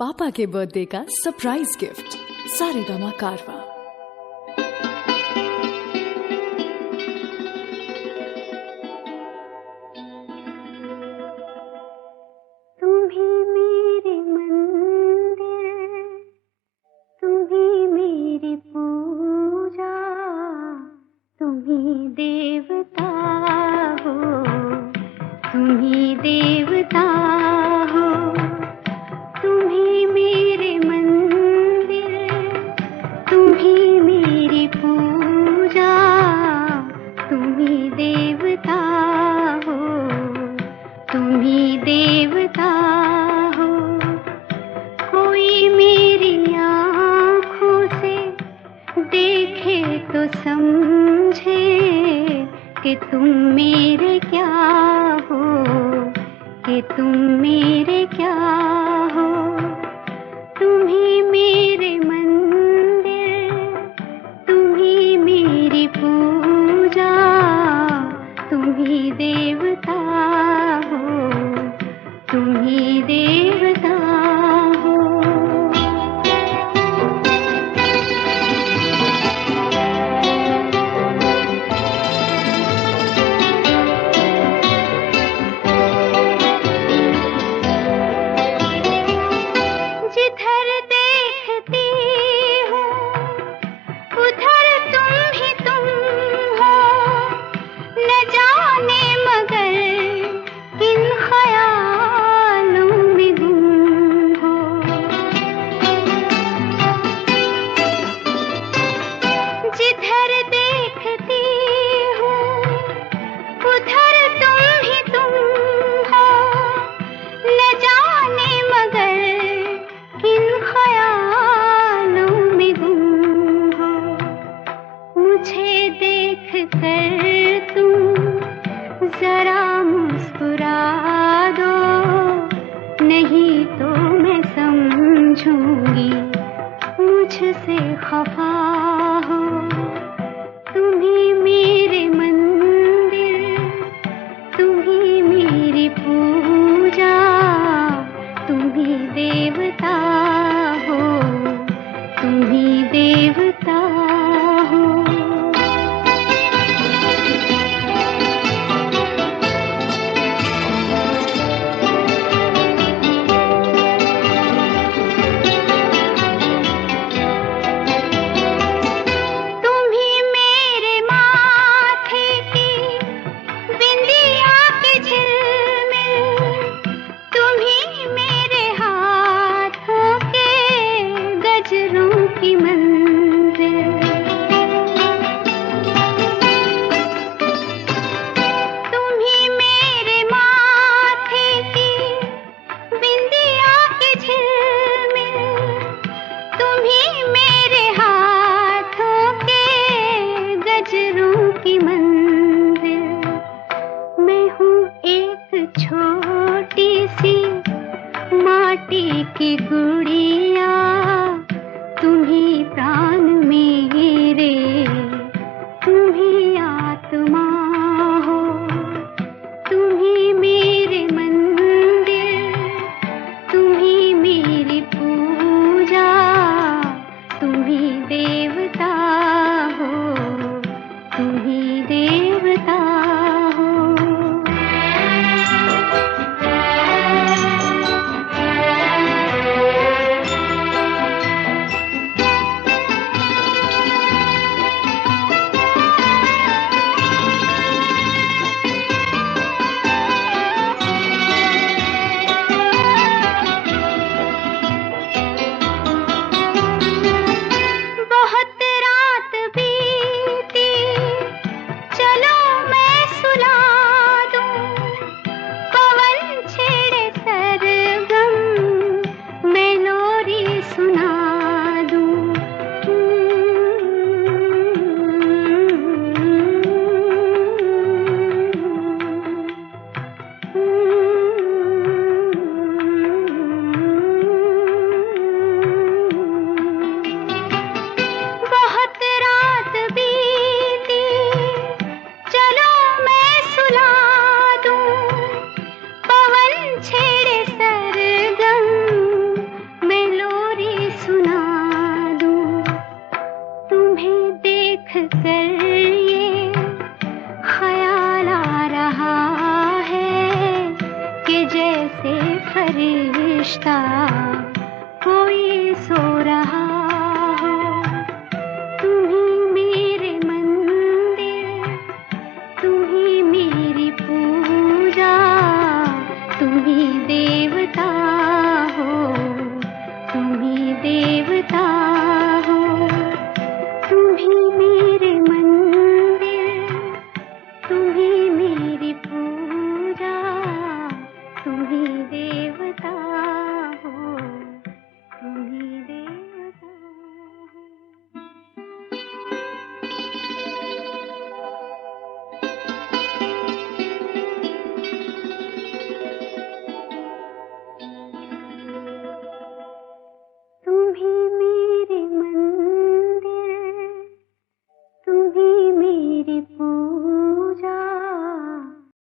पापा के बर्थडे का सरप्राइज गिफ्ट सारेगामा कारवा। तुम ही मेरे मंदिर, तुम ही मेरी पूजा, तुम ही देवता हो, तुम ही देवता हो। तुम ही मेरे मंदिर, तुम ही मेरी पूजा, तुम ही देवता हो, तुम ही देवता हो। कोई मेरी आँखों से देखे तो समझे कि तुम मेरे क्या हो, कि तुम मेरे क्या हो। तुम ही मेरे मंदिर, तुम ही मेरी पूजा, तुम ही देवता हो, तुम ही देवता हो। जिधर देखती हूँ उधर तुम ही तुम हो, न जाने मगर किन ख्यालों में गुम हो। जिधर देखती हूँ उधर तुम ही तुम हो, न जाने मगर किन ख्यालों में गुम हो। मुझे देख कर तुम जरा मुस्कुरा दो, नहीं तो मैं समझूंगी मुझसे खफा हो। तुम ही मेरे मंदिर, तुम ही मेरी पूजा, तुम ही देवता हो, तुम ही देवता हो। तुम ही मेरे माथे की बिंदिया की झिलमिल, तुम ही मेरे हाथों के गजरों की मंजिल। तुम ही मेरे माथे की बिंदिया की झिलमिल, तुम ही मेरे हाथों के गजरों की मंजिल। मैं हूँ एक छोटी सी माटी की गुड़िया, तुम ही प्राण मेरे, तुम ही आत्मा हो। तुम ही मेरे मंदिर, तुम ही मेरी पूजा, तुम ही देवता हो, तुम ही देवता हो। कोई सो रहा